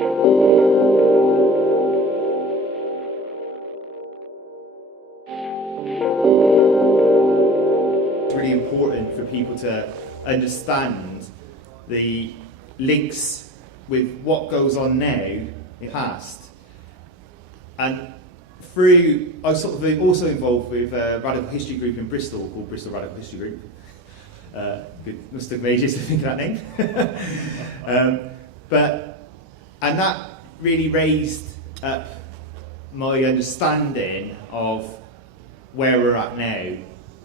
Really important for people to understand the links with what goes on now in the past. And I was sort of also involved with a radical history group in Bristol called Bristol Radical History Group. Good, must have made ages to think of that name. And that really raised up my understanding of where we're at now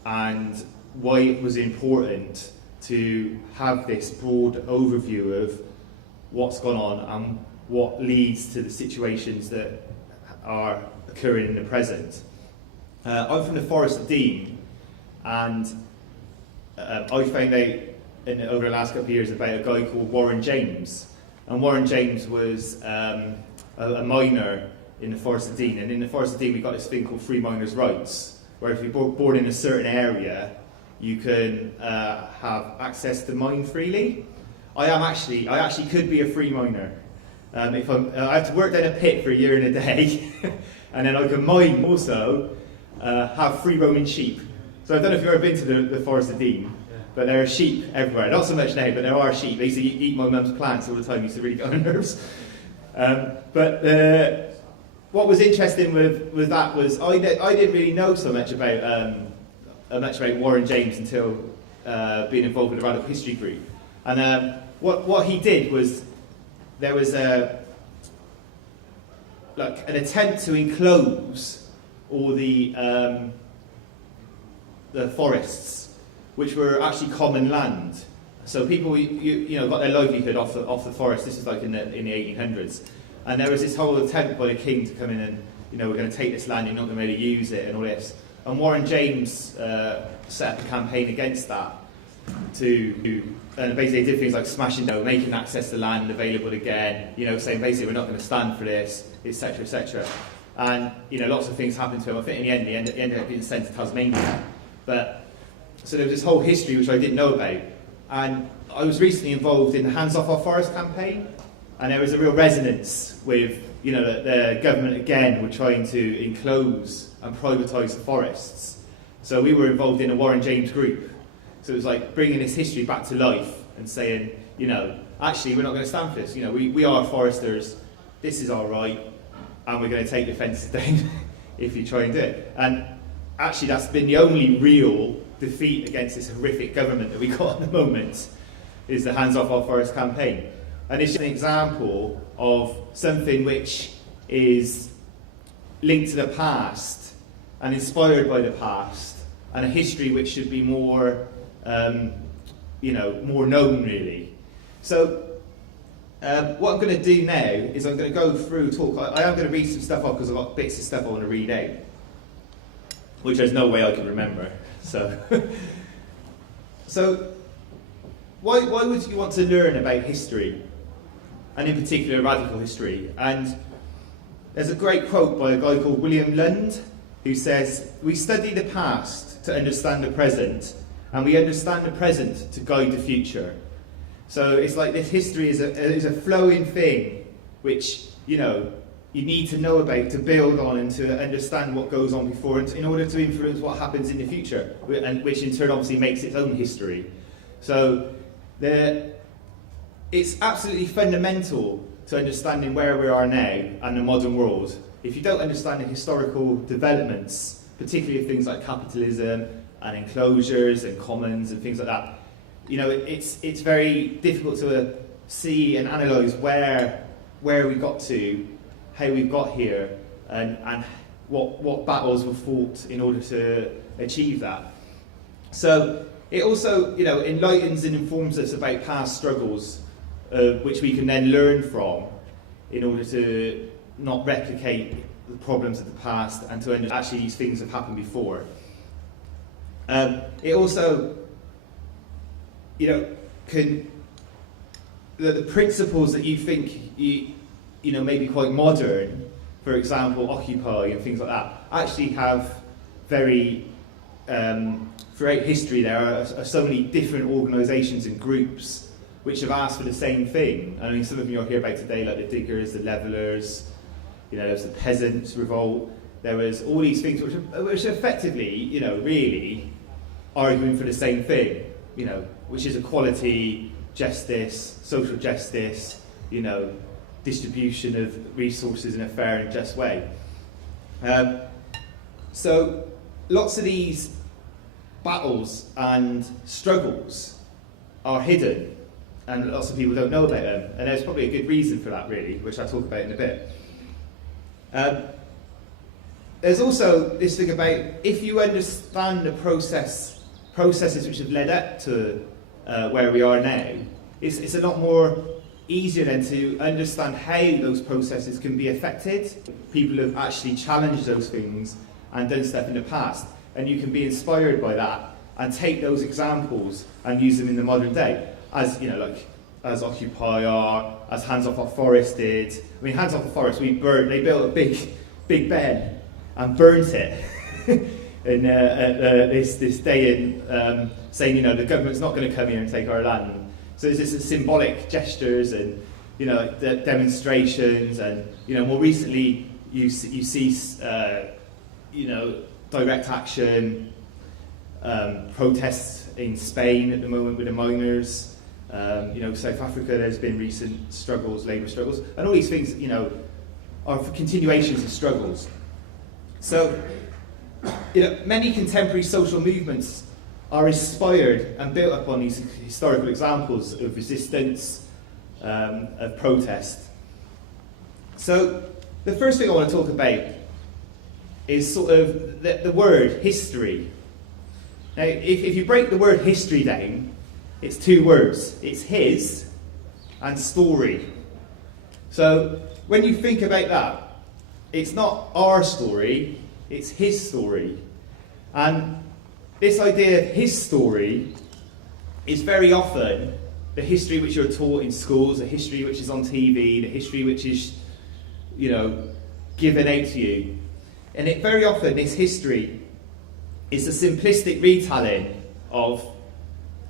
and why it was important to have this broad overview of what's gone on and what leads to the situations that are occurring in the present. I'm from the Forest of Dean, and I found out over the last couple of years about a guy called Warren James. And Warren James was a miner in the Forest of Dean. And in the Forest of Dean, we've got this thing called free miners' rights, where if you're born in a certain area, you can have access to mine freely. I actually could be a free miner. I have to work down a pit for a year and a day, and then I can mine also, have free roaming sheep. So I don't know if you've ever been to the Forest of Dean, but there are sheep everywhere. Not so much now, but there are sheep. They used to eat my mum's plants all the time. It used to really get on my nerves. But what was interesting with that was I didn't really know so much about Warren James until being involved with the Radical History Group. And what he did was there was an attempt to enclose all the forests, which were actually common land. So people, got their livelihood off the forest. This is like in the 1800s, and there was this whole attempt by the king to come in and we're going to take this land. You're not going to be able to use it and all this. And Warren James set up a campaign against that and basically did things like smashing down, making access to land available again, saying basically we're not going to stand for this, etc., etc. And lots of things happened to him. I think in the end, he ended up being sent to Tasmania. So there was this whole history which I didn't know about. And I was recently involved in the Hands Off Our Forest campaign, and there was a real resonance with the government again were trying to enclose and privatise the forests. So we were involved in a Warren James group. So it was like bringing this history back to life and saying, actually we're not going to stand for this. We are foresters, this is our right, and we're going to take the fences down if you try and do it. And actually that's been the only real defeat against this horrific government that we got at the moment, is the Hands Off Our Forest campaign. And it's an example of something which is linked to the past and inspired by the past, and a history which should be more more known, really. So what I'm going to do now is I'm going to go through I am going to read some stuff off because I've got bits of stuff I want to read out, which there's no way I can remember. So why would you want to learn about history, and in particular radical history? And there's a great quote by a guy called William Lund, who says, "We study the past to understand the present, and we understand the present to guide the future." So it's like this history is a flowing thing, which you need to know about to build on and to understand what goes on before, and in order to influence what happens in the future, and which in turn obviously makes its own history. So it's absolutely fundamental to understanding where we are now and the modern world. If you don't understand the historical developments, particularly things like capitalism and enclosures and commons and things like that, it's very difficult to see and analyse where we got to, how we've got here, and what battles were fought in order to achieve that. So it also enlightens and informs us about past struggles, which we can then learn from in order to not replicate the problems of the past, and to understand actually these things have happened before. It also, can the principles that you think may be quite modern, for example, Occupy and things like that, actually have very throughout history there are so many different organisations and groups which have asked for the same thing. I mean, some of you will hear about today, like the diggers, the levellers, there was the peasants' revolt. There was all these things which are effectively, really arguing for the same thing, which is equality, justice, social justice, distribution of resources in a fair and just way. So lots of these battles and struggles are hidden, and lots of people don't know about them, and there's probably a good reason for that, really, which I'll talk about in a bit. There's also this thing about, if you understand the processes which have led up to where we are now, it's a lot more easier then to understand how those processes can be affected. People have actually challenged those things and done stuff in the past, and you can be inspired by that and take those examples and use them in the modern day, as as Occupy are, as Hands Off Our Forest did. I mean, Hands Off Our Forest, they built a Big Ben and burnt it in this day in saying, the government's not going to come here and take our land. So there's this symbolic gestures and, the demonstrations, and, more recently you see direct action, protests in Spain at the moment with the miners. South Africa, there's been recent struggles, labour struggles, and all these things, are continuations of struggles. So, many contemporary social movements are inspired and built upon these historical examples of resistance, of protest. So, the first thing I want to talk about is sort of the word history. Now, if you break the word history down, it's two words. It's his and story. So when you think about that, it's not our story, it's his story. And this idea of his story is very often the history which you're taught in schools, the history which is on TV, the history which is, given out to you. And it very often, this history is a simplistic retelling of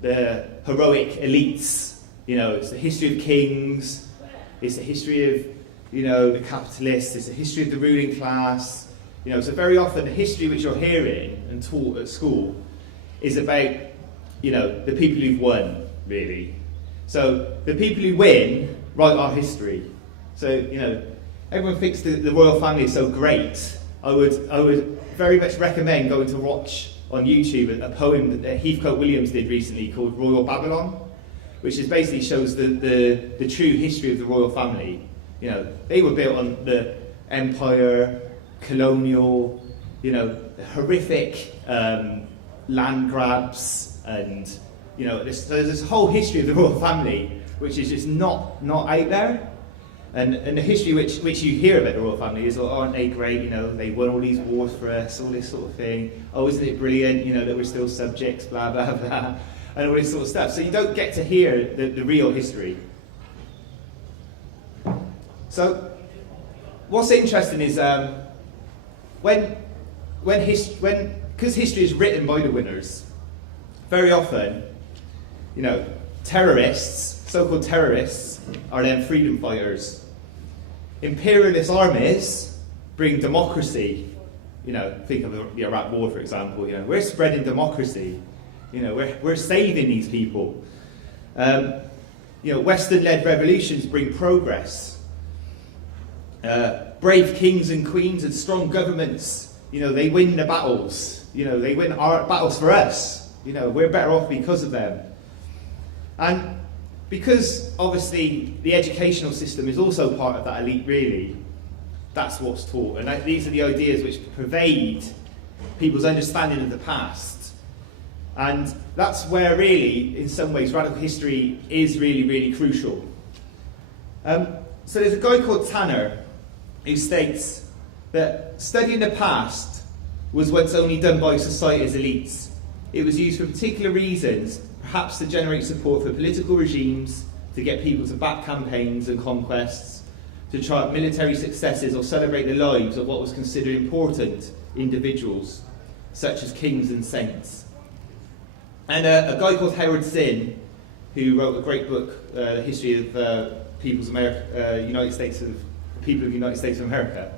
the heroic elites. It's the history of kings, it's the history of, the capitalists, it's the history of the ruling class. So very often the history which you're hearing and taught at school is about, the people who've won, really. So the people who win write our history. So, everyone thinks the royal family is so great. I would very much recommend going to watch on YouTube a poem that Heathcote Williams did recently called Royal Babylon, which is basically shows the true history of the royal family. They were built on the empire, colonial, the horrific land grabs, and there's this whole history of the royal family which is just not out there. And the history which you hear about the royal family is, aren't they great? They won all these wars for us, all this sort of thing. Oh, isn't it brilliant? That we're still subjects, blah blah blah, and all this sort of stuff. So you don't get to hear the real history. So what's interesting is because history is written by the winners, very often, terrorists, so-called terrorists, are then freedom fighters. Imperialist armies bring democracy. Think of the Iraq War, for example. We're spreading democracy. We're saving these people. Western-led revolutions bring progress. Brave kings and queens and strong governments, they win the battles. They win our battles for us. We're better off because of them. And because, obviously, the educational system is also part of that elite, really, that's what's taught. And these are the ideas which pervade people's understanding of the past. And that's where, really, in some ways, radical history is really, really crucial. So there's a guy called Tanner who states that studying the past was once only done by society's elites. It was used for particular reasons, perhaps to generate support for political regimes, to get people to back campaigns and conquests, to chart military successes or celebrate the lives of what was considered important individuals, such as kings and saints. And a guy called Howard Zinn, who wrote a great book, The History of United States of People of the United States of America,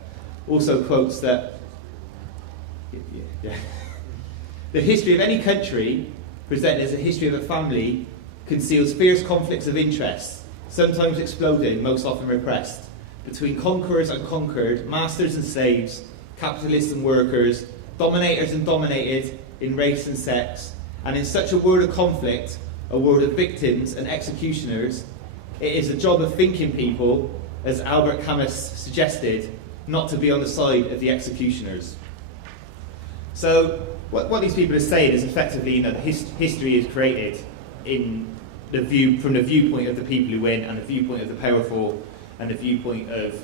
also quotes that the history of any country presented as a history of a family conceals fierce conflicts of interest, sometimes exploding, most often repressed, between conquerors and conquered, masters and slaves, capitalists and workers, dominators and dominated in race and sex, and in such a world of conflict, a world of victims and executioners, it is the job of thinking people, as Albert Camus suggested, not to be on the side of the executioners. So what these people are saying is effectively, history is created from the viewpoint of the people who win, and the viewpoint of the powerful, and the viewpoint of,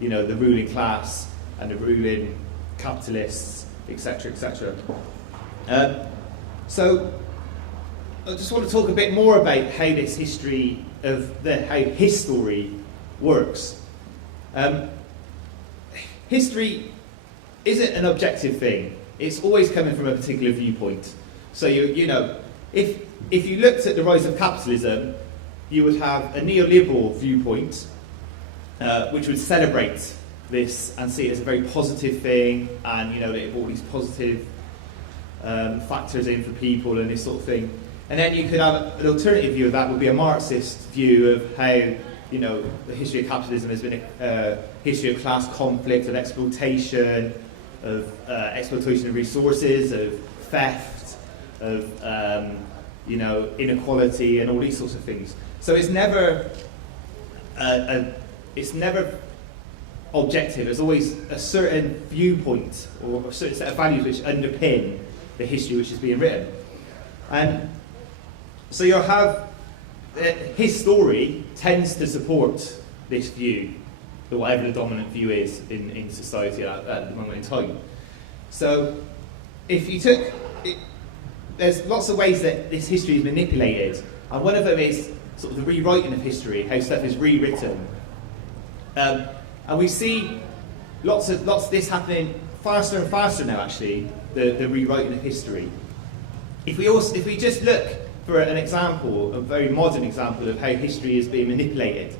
the ruling class and the ruling capitalists, etc., etc. So I just want to talk a bit more about how this history how history works. History isn't an objective thing. It's always coming from a particular viewpoint. So if you looked at the rise of capitalism, you would have a neoliberal viewpoint, which would celebrate this and see it as a very positive thing, and they have all these positive factors in for people and this sort of thing. And then you could have an alternative view of that, would be a Marxist view of how the history of capitalism has been a history of class conflict, of exploitation, of exploitation of resources, of theft, of inequality, and all these sorts of things. So it's never objective. There's always a certain viewpoint or a certain set of values which underpin the history which is being written. And so you'll have his story tends to support this view, whatever the dominant view is in society at the moment in time. So if you took it, there's lots of ways that this history is manipulated, and one of them is sort of the rewriting of history, how stuff is rewritten. And we see lots of this happening faster and faster now, actually, the rewriting of history. If we just look for an example, a very modern example of how history is being manipulated,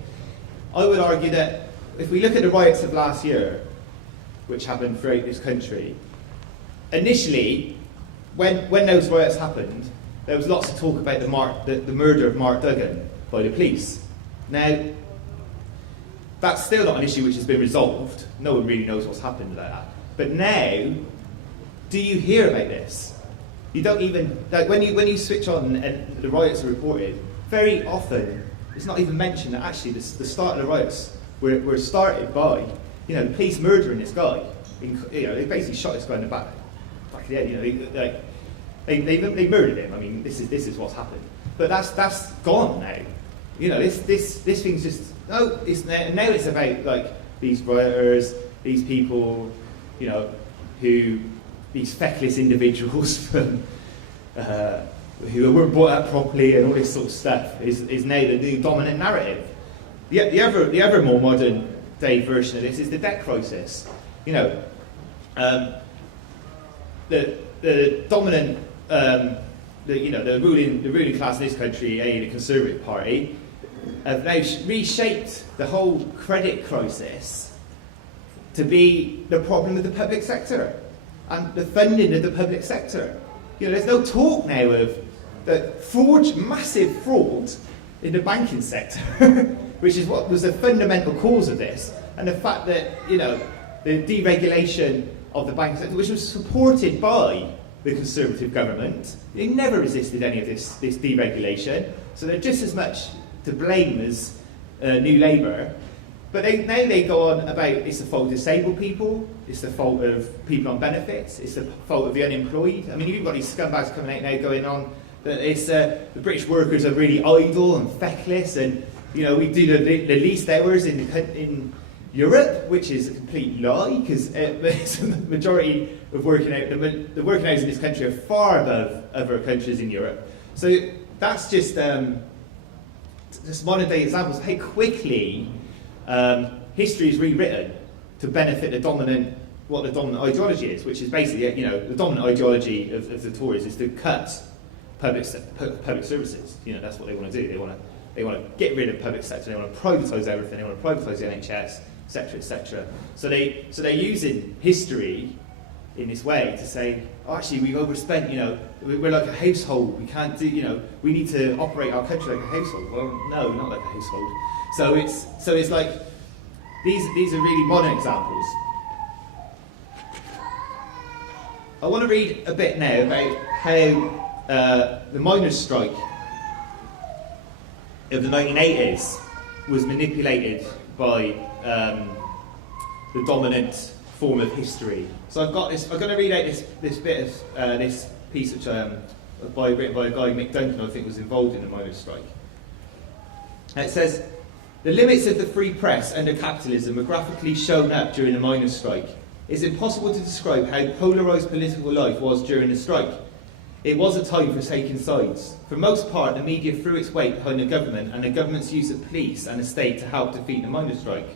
I would argue that if we look at the riots of last year, which happened throughout this country, initially, when those riots happened, there was lots of talk about the murder of Mark Duggan by the police. Now, that's still not an issue which has been resolved. No one really knows what's happened about that. But now, do you hear about this? You don't even, when you switch on and the riots are reported, very often it's not even mentioned that actually the start of the riots were started by, the police murdering this guy. They basically shot this guy in the back of the head. They murdered him. I mean, this is what's happened. But that's gone now. This thing's just now it's about these rioters, these people, these feckless individuals from who weren't brought up properly and all this sort of stuff is now the new dominant narrative. The other more modern day version of this is the debt crisis. The dominant the ruling class in this country, the Conservative Party, have now reshaped the whole credit crisis to be the problem of the public sector and the funding of the public sector. There's no talk now of the massive fraud in the banking sector, which is what was the fundamental cause of this, and the fact that the deregulation of the banking sector, which was supported by the Conservative government, they never resisted any of this deregulation, so they're just as much to blame as New Labour. But now they go on about it's the fault of disabled people, it's the fault of people on benefits, it's the fault of the unemployed. I mean, you've got these scumbags coming out now going on that it's the British workers are really idle and feckless, and we do the least hours in Europe, which is a complete lie, because the majority of working hours in this country are far above other countries in Europe. So that's just modern day examples of how quickly history is rewritten to benefit what the dominant ideology is, which is basically, the dominant ideology of the Tories is to cut public services. That's what they want to do. They want to get rid of public sector. They want to privatise everything. They want to privatise the NHS, etc., etc. So they're using history in this way to say, actually, we've overspent. We're like a household. We can't do. We need to operate our country like a household. Well, no, not like a household. So it's like these are really modern examples. I want to read a bit now about how the miners' strike of the 1980s was manipulated by the dominant form of history. So I'm going to read out this bit of this piece which written by a guy, Mick Duncan, I think was involved in the miners' strike. And it says, the limits of the free press under capitalism were graphically shown up during the miners' strike. It's impossible to describe how polarised political life was during the strike. It was a time for taking sides. For most part, the media threw its weight behind the government and the government's use of police and the state to help defeat the miners' strike.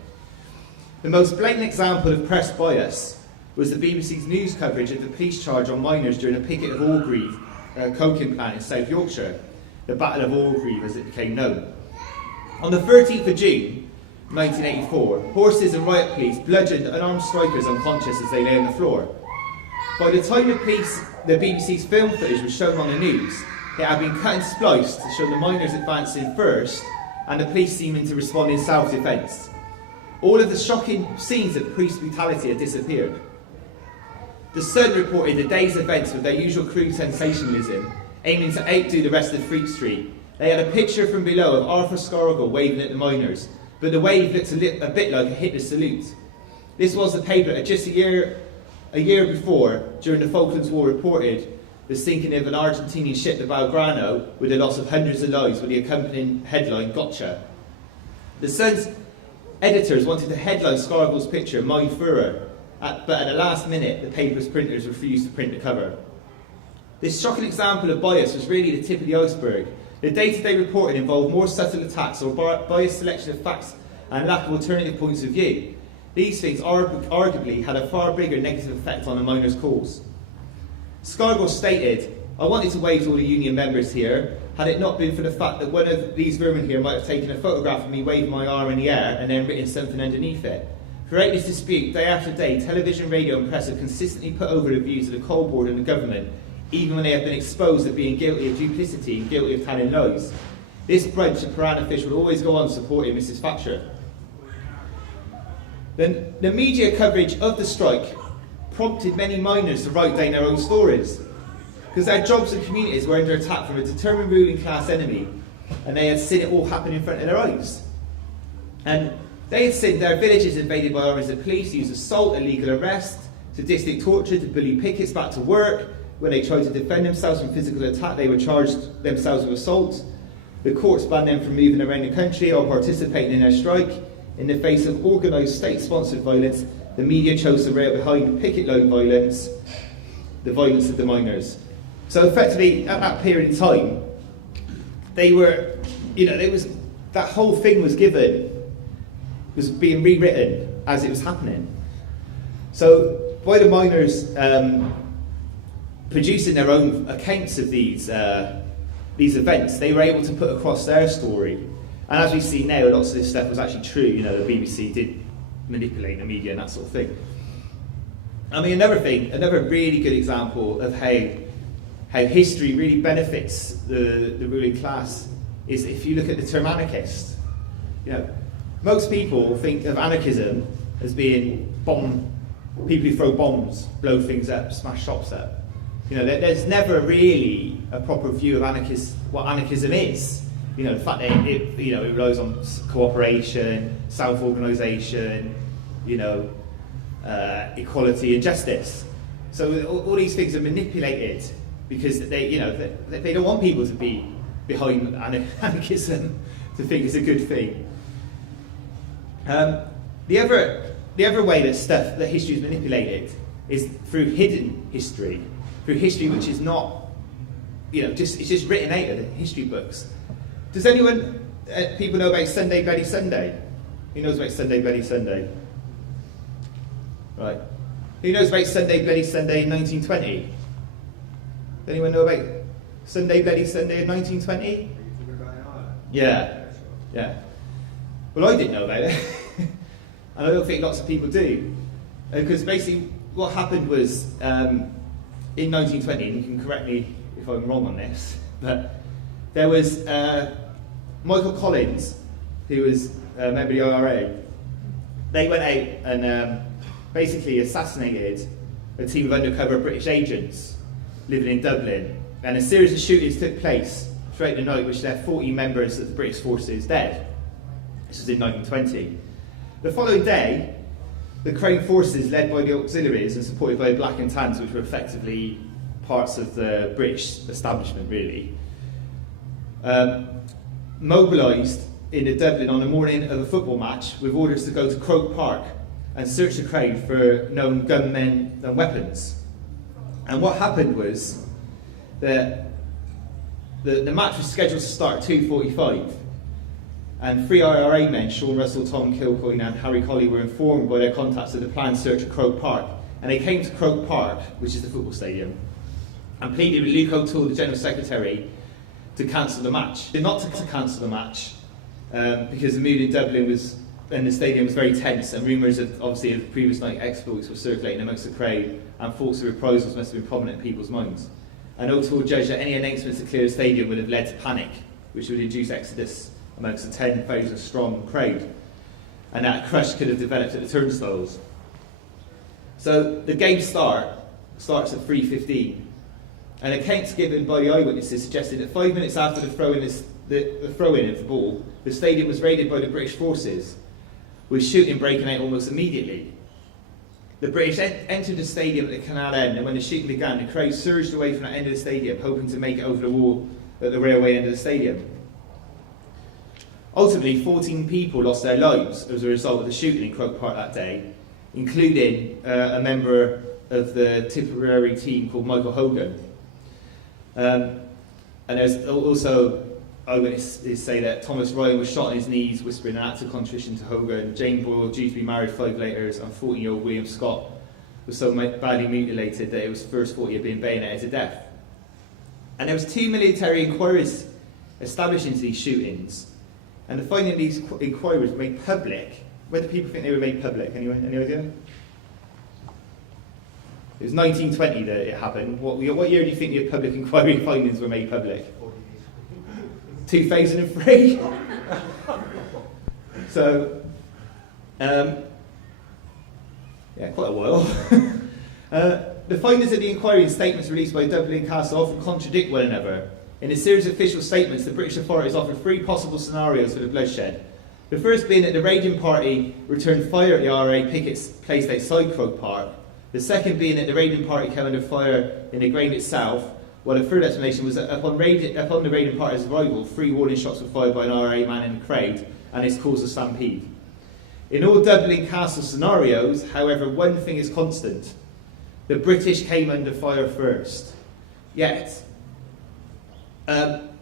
The most blatant example of press bias was the BBC's news coverage of the police charge on miners during a picket of Orgreave coking plant in South Yorkshire, the Battle of Orgreave as it became known. On the 13th of June, 1984, horses and riot police bludgeoned unarmed strikers unconscious as they lay on the floor. By the time the BBC's film footage was shown on the news, it had been cut and spliced to show the miners advancing first and the police seeming to respond in self-defence. All of the shocking scenes of police brutality had disappeared. The Sun reported the day's events with their usual crude sensationalism, aiming to outdo the rest of Freak Street. They had a picture from below of Arthur Scargill waving at the miners, but the wave looked a bit like a Hitler salute. This was the paper that just a year before, during the Falklands War, reported the sinking of an Argentinian ship, the Belgrano, with the loss of hundreds of lives, with the accompanying headline, "Gotcha." The Sun's editors wanted to headline Scargill's picture, "Mein Führer," but at the last minute, the paper's printers refused to print the cover. This shocking example of bias was really the tip of the iceberg. The day-to-day reporting involved more subtle attacks or biased selection of facts and lack of alternative points of view. These things arguably had a far bigger negative effect on the miners' cause. Scargill stated, "I wanted to wave to all the union members here, had it not been for the fact that one of these vermin here might have taken a photograph of me waving my arm in the air and then written something underneath it. Throughout this dispute, day after day, television, radio and press have consistently put over the views of the coal board and the government, even when they have been exposed of being guilty of duplicity and guilty of telling lies. This bunch of piranha fish will always go on supporting Mrs. Thatcher." Then the media coverage of the strike prompted many miners to write down their own stories, because their jobs and communities were under attack from a determined ruling class enemy, and they had seen it all happen in front of their eyes. And they had seen their villages invaded by armies of police, use assault, illegal arrest, sadistic torture to bully pickets back to work. When they tried to defend themselves from physical attack, they were charged themselves with assault. The courts banned them from moving around the country or participating in their strike. In the face of organised state-sponsored violence, the media chose to rail behind picket line violence, the violence of the miners. So effectively, at that period in time, they were, that whole thing was being rewritten as it was happening. So by the miners producing their own accounts of these events, they were able to put across their story. And as we see now, lots of this stuff was actually true. The BBC did manipulate the media and that sort of thing. I mean, another really good example of how history really benefits the ruling class is if you look at the term anarchist. Most people think of anarchism as being people who throw bombs, blow things up, smash shops up. There's never really a proper view of what anarchism is. The fact that it relies on cooperation, self-organisation, equality and justice. So all these things are manipulated because they don't want people to be behind anarchism, to think it's a good thing. The other way that history is manipulated is through hidden history. Through history which is not, it's just written out of the history books. Does people know about Sunday Bloody Sunday? Who knows about Sunday Bloody Sunday? Right. Who knows about Sunday Bloody Sunday in 1920? Does anyone know about Sunday Bloody Sunday of 1920? Yeah. Well, I didn't know about it. And I don't think lots of people do. Because basically what happened was, in 1920, and you can correct me if I'm wrong on this, but there was Michael Collins, who was a member of the IRA. They went out and basically assassinated a team of undercover British agents living in Dublin. And a series of shootings took place throughout the night, which left 40 members of the British forces dead. This was in 1920. The following day, the Crown forces, led by the auxiliaries and supported by the Black and Tans, which were effectively parts of the British establishment, really, mobilised into Dublin on the morning of a football match with orders to go to Croke Park and search the crowd for known gunmen and weapons. And what happened was that the match was scheduled to start at 2:45, and three IRA men, Sean Russell, Tom Kilcoyne and Harry Colley, were informed by their contacts of the planned search of Croke Park. And they came to Croke Park, which is the football stadium, and pleaded with Luke O'Toole, the General Secretary, to cancel the match. Not to cancel the match, because the mood in Dublin was, and the stadium was very tense, and rumours of the previous night exploits were circulating amongst the crowd, and thoughts of reprisals must have been prominent in people's minds. And O'Toole judged that any announcements to clear the stadium would have led to panic, which would induce exodus amongst the 10,000 strong crowd, and that a crush could have developed at the turnstiles. So the game starts at 3:15, and accounts given by the eyewitnesses suggested that 5 minutes after the throw-in of the ball, the stadium was raided by the British forces, with shooting breaking out almost immediately. The British entered the stadium at the canal end, and when the shooting began, the crowd surged away from that end of the stadium, hoping to make it over the wall at the railway end of the stadium. Ultimately, 14 people lost their lives as a result of the shooting in Croke Park that day, including a member of the Tipperary team called Michael Hogan. And there's also eyewitnesses say that Thomas Ryan was shot on his knees, whispering an act of contrition to Hogan. Jane Boyle, due to be married 5 later, and 14-year-old William Scott was so badly mutilated that it was first thought he had been bayoneted to death. And there was 2 military inquiries established into these shootings, and the finding of these inquiries were made public. Where do people think they were made public? Anyone? Any idea? It was 1920 that it happened. What year do you think the public inquiry findings were made public? 2003. So, quite a while. The findings of the inquiry and statements released by Dublin Castle often contradict one another. In a series of official statements, the British authorities offered 3 possible scenarios for the bloodshed. The first being that the raiding party returned fire at the IRA pickets placed outside Croke Park. The second being that the raiding party came under fire in the ground itself, while the third explanation was that upon the raiding party's arrival, 3 warning shots were fired by an IRA man in the crowd, and this caused a stampede. In all Dublin Castle scenarios, however, one thing is constant. The British came under fire first. Yet,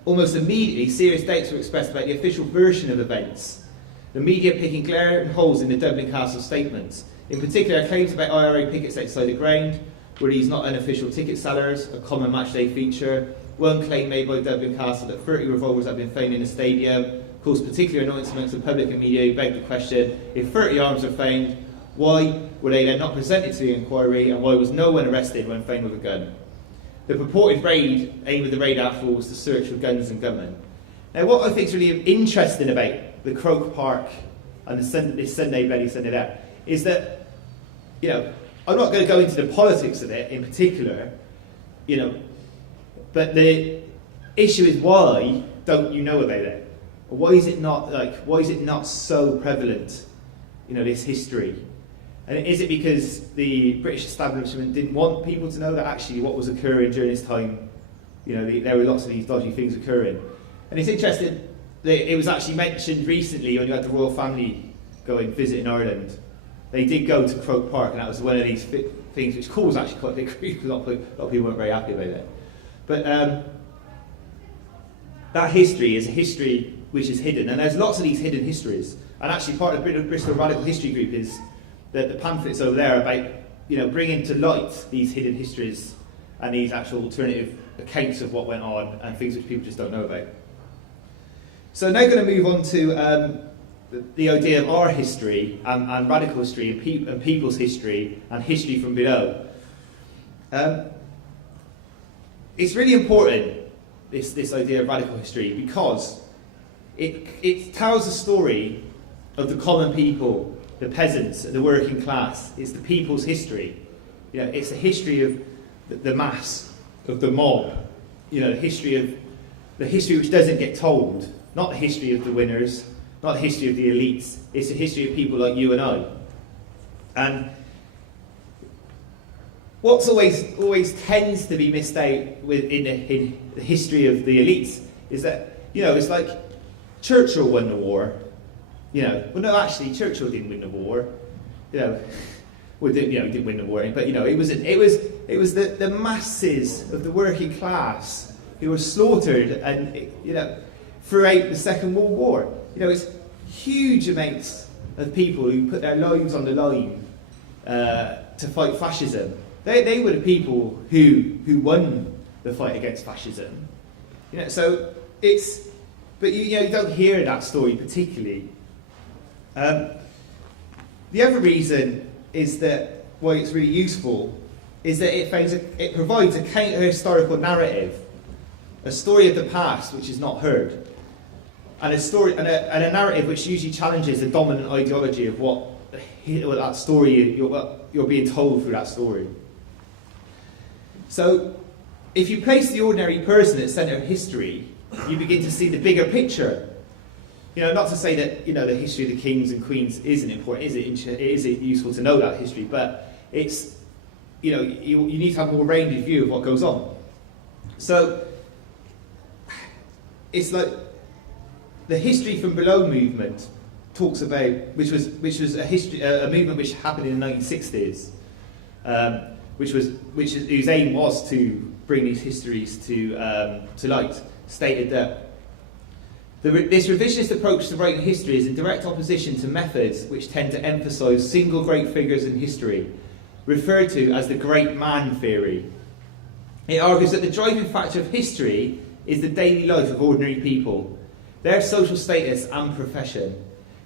almost immediately, serious doubts were expressed about the official version of events, the media picking glaring holes in the Dublin Castle statements. In particular, claims about IRA pickets outside the ground, were these not unofficial ticket sellers, a common matchday feature. One claim made by Dublin Castle that 30 revolvers had been found in the stadium caused particular annoyance amongst the public and media, who begged the question, if 30 arms were found, why were they then not presented to the inquiry, and why was no one arrested when found with a gun? The purported aim of the raid, after all, was to search for guns and gunmen. Now, what I think is really interesting about the Croke Park and this Sunday Bloody Sunday there is that, I'm not going to go into the politics of it in particular, but the issue is, why don't you know about it? Or why is it not so prevalent, this history? And is it because the British establishment didn't want people to know that actually what was occurring during this time, there were lots of these dodgy things occurring? And it's interesting that it was actually mentioned recently when you had the royal family going visiting Ireland. They did go to Croke Park, and that was one of these things which caused actually quite a big grief, because a lot of people weren't very happy about it. But that history is a history which is hidden, and there's lots of these hidden histories. And actually part of the Bristol Radical History Group is that the pamphlets over there about, bringing to light these hidden histories and these actual alternative accounts of what went on and things which people just don't know about. So now going to move on to the idea of our history and radical history and people's history and history from below. It's really important, this idea of radical history, because it tells a story of the common people, the peasants, the working class. It's the people's history. It's the history of the mass, of the mob. The history which doesn't get told. Not the history of the winners, not the history of the elites. It's the history of people like you and I. And what's always tends to be missed out in the history of the elites is that, it's like Churchill won the war. Well, no, actually, Churchill didn't win the war. Well, he didn't win the war, but it was the masses of the working class who were slaughtered, and throughout the Second World War. It's huge amounts of people who put their lives on the line to fight fascism. They were the people who won the fight against fascism. So it's, but you don't hear that story particularly. The other reason is that why it's really useful is that it provides a counter-historical narrative, a story of the past which is not heard, and a narrative which usually challenges the dominant ideology of what that story you're being told through that story. So, if you place the ordinary person at the centre of history, you begin to see the bigger picture. Not to say that the history of the kings and queens isn't important. It is useful to know that history, but it's you need to have a more rounded view of what goes on. So it's like the history from below movement talks about, which was a movement which happened in the 1960s, whose aim was to bring these histories to light, stated that this revisionist approach to writing history is in direct opposition to methods which tend to emphasise single great figures in history, referred to as the great man theory. It argues that the driving factor of history is the daily life of ordinary people, their social status and profession.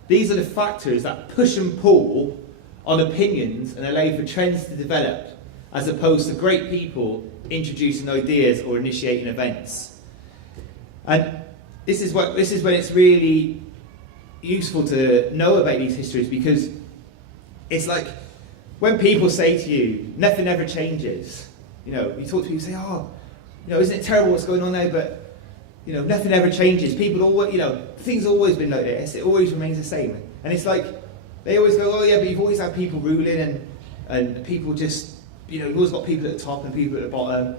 These are the factors that push and pull on opinions and allow for trends to develop, as opposed to great people introducing ideas or initiating events. And this is when it's really useful to know about these histories, because it's like when people say to you, nothing ever changes. You talk to people and say, isn't it terrible what's going on now? But nothing ever changes. People always, things have always been like this. It always remains the same. And it's like they always go, oh yeah, but you've always had people ruling, and people just, you've always got people at the top and people at the bottom.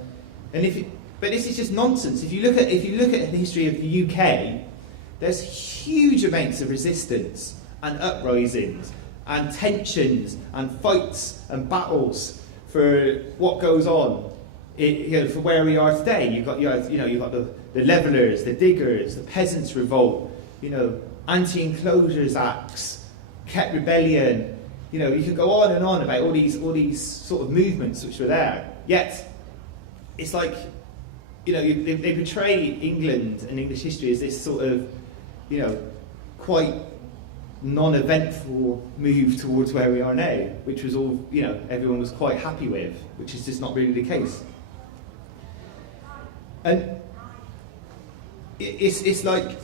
But this is just nonsense. If you look at the history of the UK, there's huge amounts of resistance and uprisings and tensions and fights and battles for what goes on, for where we are today. You've got the levellers, the diggers, the peasants' revolt, anti-enclosures acts, Ket rebellion. You can go on and on about all these sort of movements which were there. Yet, it's like, they portray England and English history as this sort of, quite non-eventful move towards where we are now, which was all, everyone was quite happy with, which is just not really the case. And it's like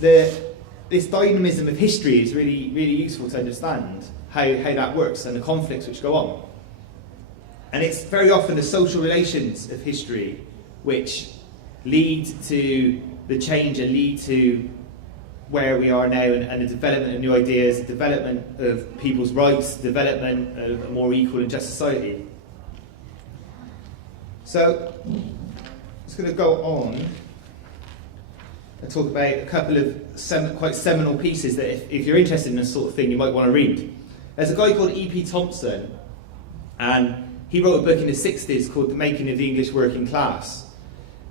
this dynamism of history is really, really useful to understand how that works and the conflicts which go on. And it's very often the social relations of history which lead to the change and lead to where we are now, and the development of new ideas, the development of people's rights, the development of a more equal and just society. So, I'm just going to go on and talk about a couple of quite seminal pieces that if you're interested in this sort of thing, you might want to read. There's a guy called E.P. Thompson, and he wrote a book in the 60s called The Making of the English Working Class.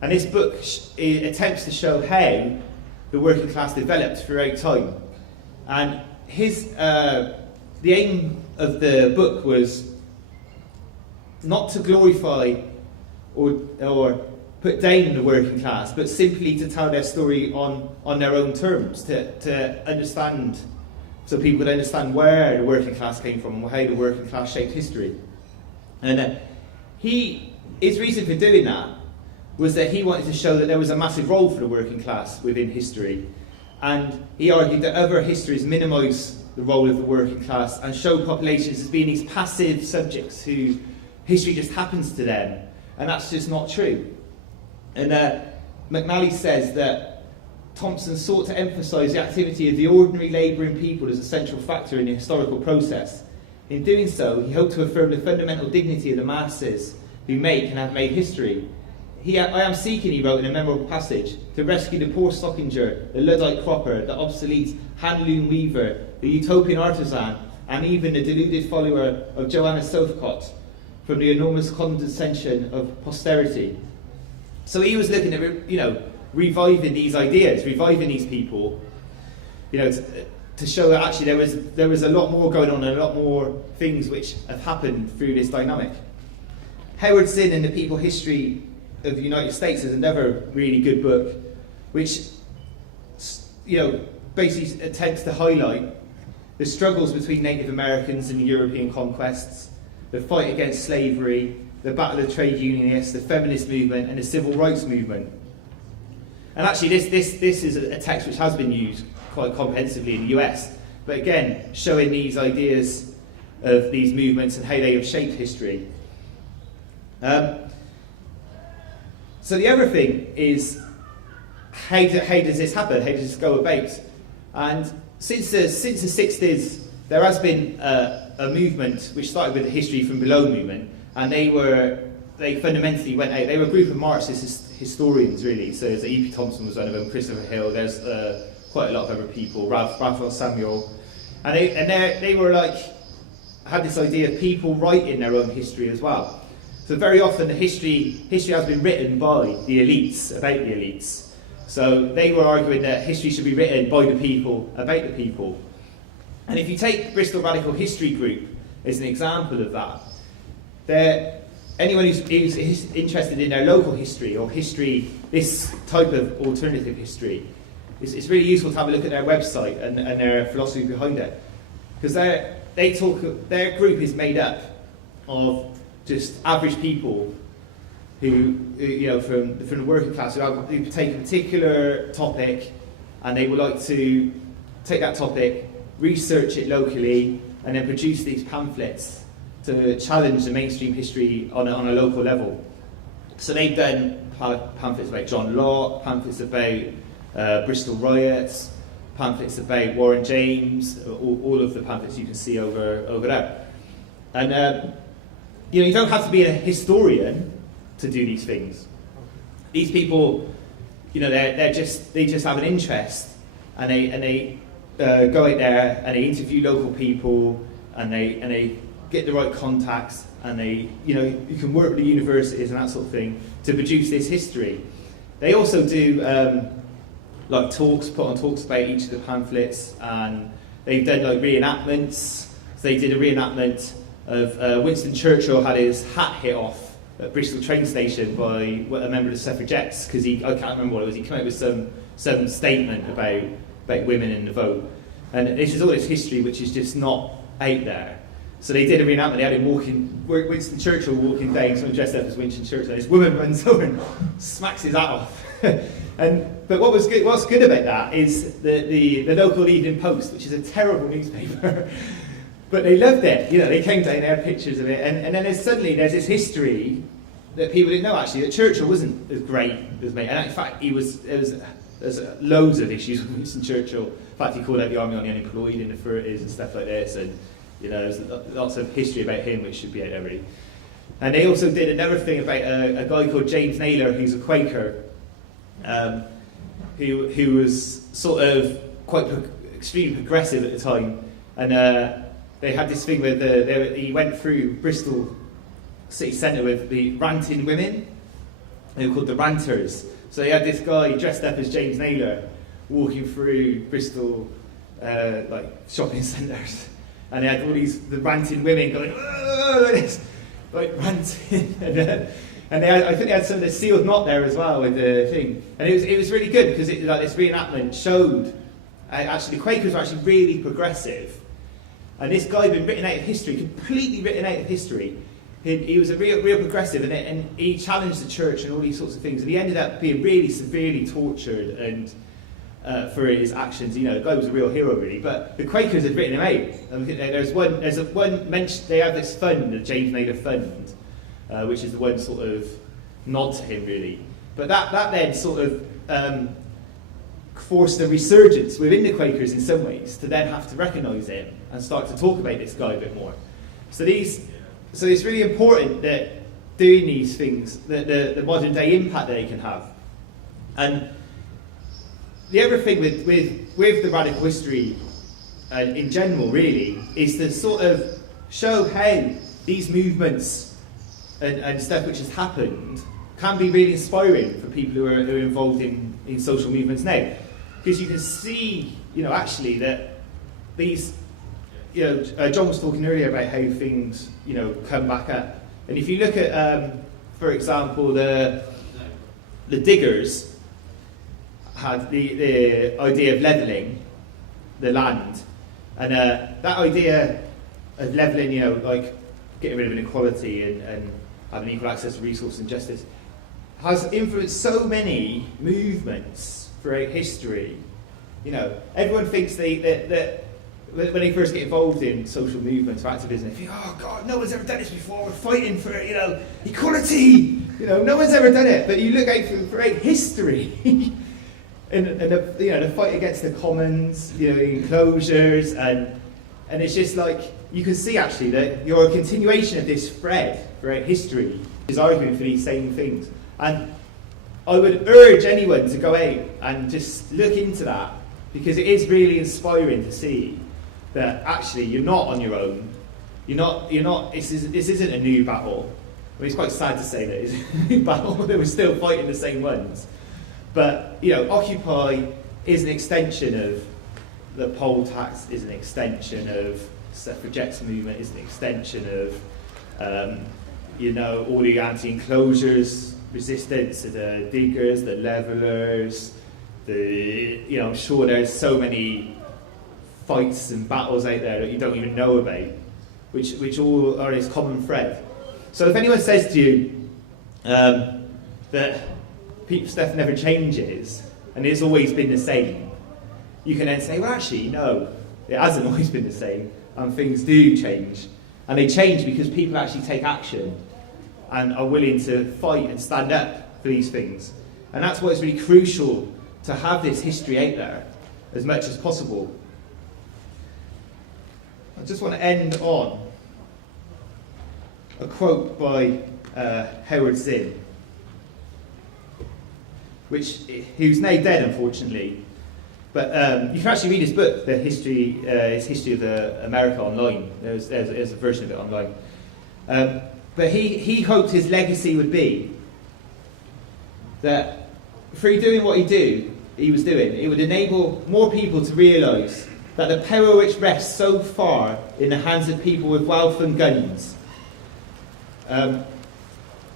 And this book attempts to show how the working class developed throughout time. And the aim of the book was not to glorify or put down the working class, but simply to tell their story on their own terms, to understand, so people could understand where the working class came from, and how the working class shaped history. And his reason for doing that was that he wanted to show that there was a massive role for the working class within history. And he argued that other histories minimise the role of the working class and show populations as being these passive subjects who history just happens to them. And that's just not true. And McNally says that Thompson sought to emphasise the activity of the ordinary labouring people as a central factor in the historical process. In doing so, he hoped to affirm the fundamental dignity of the masses who make and have made history. I am seeking, he wrote in a memorable passage, to rescue the poor stockinger, the Luddite cropper, the obsolete hand-loom weaver, the utopian artisan, and even the deluded follower of Joanna Southcott from the enormous condescension of posterity. So he was looking at, reviving these ideas, reviving these people, to show that actually there was a lot more going on and a lot more things which have happened through this dynamic. Howard Zinn in The People History of the United States is another really good book, which basically attempts to highlight the struggles between Native Americans and the European conquests, the fight against slavery, the battle of trade unionists, the feminist movement, and the civil rights movement. And actually, this is a text which has been used quite comprehensively in the US, but again, showing these ideas of these movements and how they have shaped history. So the other thing is, how does this happen? How does this go about? And since the 60s, there has been a movement which started with the History from Below movement, and they fundamentally went out. They were a group of Marxist historians, really. So E.P. Thompson was one of them, Christopher Hill. There's quite a lot of other people, Raphael Samuel, and they were had this idea of people writing their own history as well. So very often the history has been written by the elites, about the elites. So they were arguing that history should be written by the people, about the people. And if you take Bristol Radical History Group as an example of that, anyone who's interested in their local history or history, this type of alternative history, it's really useful to have a look at their website and their philosophy behind it. Because their group is made up of just average people who from the working class who take a particular topic, and they would like to take that topic, research it locally, and then produce these pamphlets to challenge the mainstream history on a local level. So they've done pamphlets about John Locke, pamphlets about Bristol riots, pamphlets about Warren James, all of the pamphlets you can see over there. And you don't have to be a historian to do these things. These people, they just have an interest, and they go out there and they interview local people, and they get the right contacts, and you can work with the universities and that sort of thing to produce this history. They also do talks, put on talks about each of the pamphlets, and they've done reenactments. So they did a reenactment of Winston Churchill had his hat hit off at Bristol train station by a member of the suffragettes, because I can't remember what it was. He came out with some statement about women in the vote, and this is all this history which is just not out there. So they did a reenactment. They had him Winston Churchill walking down, someone dressed up as Winston Churchill, and this woman runs over and smacks his hat off. But what's good about that is the local Evening Post, which is a terrible newspaper, but they loved it. They came down, they had pictures of it, and then there's this history that people didn't know, actually, that Churchill wasn't as great as me. And in fact, there's loads of issues with Winston Churchill. In fact, he called out the army on the unemployed in the 30s and stuff like this, and there's lots of history about him which should be out there, really. And they also did another thing about a guy called James Naylor, who's a Quaker, who was sort of quite extremely progressive at the time, and they had this thing where he went through Bristol city centre with the ranting women. They were called the Ranters. So they had this guy dressed up as James Naylor walking through Bristol shopping centres, and they had all the ranting women going like this, ranting, And I think they had some of the sealed knot there as well with the thing. And it was really good because this reenactment showed actually the Quakers were actually really progressive. And this guy had been written out of history, completely written out of history. He was a real progressive, and he challenged the church and all these sorts of things. And he ended up being really severely tortured and for his actions. You know, the guy was a real hero, really. But the Quakers had written him out. And there's one mention. They have this fund, the James Naylor Fund, which is the one sort of nod to him, really. But that then sort of forced a resurgence within the Quakers in some ways to then have to recognise him and start to talk about this guy a bit more. So it's really important that doing these things, the modern day impact that they can have. And the other thing with the radical history in general, really, is to sort of show how these movements and stuff which has happened can be really inspiring for people who are involved in social movements now. Because you can see, actually that these, John was talking earlier about how things, come back up. And if you look at, for example, the diggers had the idea of levelling the land. And that idea of levelling, like getting rid of inequality and having equal access to resource and justice, has influenced so many movements throughout history. Everyone thinks that when they first get involved in social movements or activism, they think, oh God, no one's ever done this before. We're fighting for equality. No one's ever done it. But you look out throughout history, and the fight against the commons, enclosures, and it's just like you can see actually that you're a continuation of this thread throughout history is arguing for these same things. And I would urge anyone to go out and just look into that, because it is really inspiring to see that actually you're not on your own. You're not. This isn't a new battle. I mean, it's quite sad to say that it's a new battle. They were still fighting the same ones. But Occupy is an extension of the poll tax. Is an extension of suffragettes movement. Is an extension of all the anti-enclosures resistance to the diggers, the levellers. I'm sure there's so many fights and battles out there that you don't even know about, which all are this common thread. So if anyone says to you that stuff never changes and it's always been the same, you can then say, well, actually, no, it hasn't always been the same, and things do change. And they change because people actually take action and are willing to fight and stand up for these things. And that's why it's really crucial to have this history out there as much as possible. I just want to end on a quote by Howard Zinn, who's now dead, unfortunately. But you can actually read his book, his history of America, online. There's a version of it online. But he hoped his legacy would be that through doing what he was doing, it would enable more people to realise that the power which rests so far in the hands of people with wealth and guns, that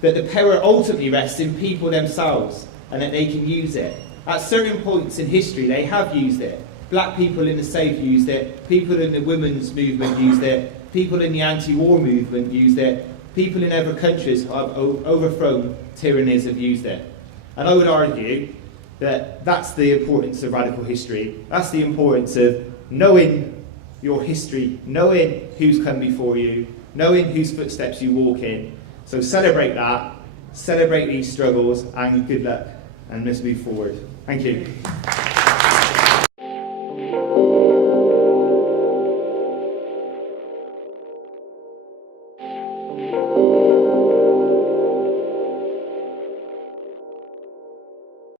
the power ultimately rests in people themselves, and that they can use it. At certain points in history, they have used it. Black people in the South used it, people in the women's movement used it, people in the anti-war movement used it, people in other countries who have overthrown tyrannies have used it. And I would argue that that's the importance of radical history. That's the importance of knowing your history, knowing who's come before you, knowing whose footsteps you walk in. So celebrate that, celebrate these struggles, and good luck, and let's move forward. Thank you.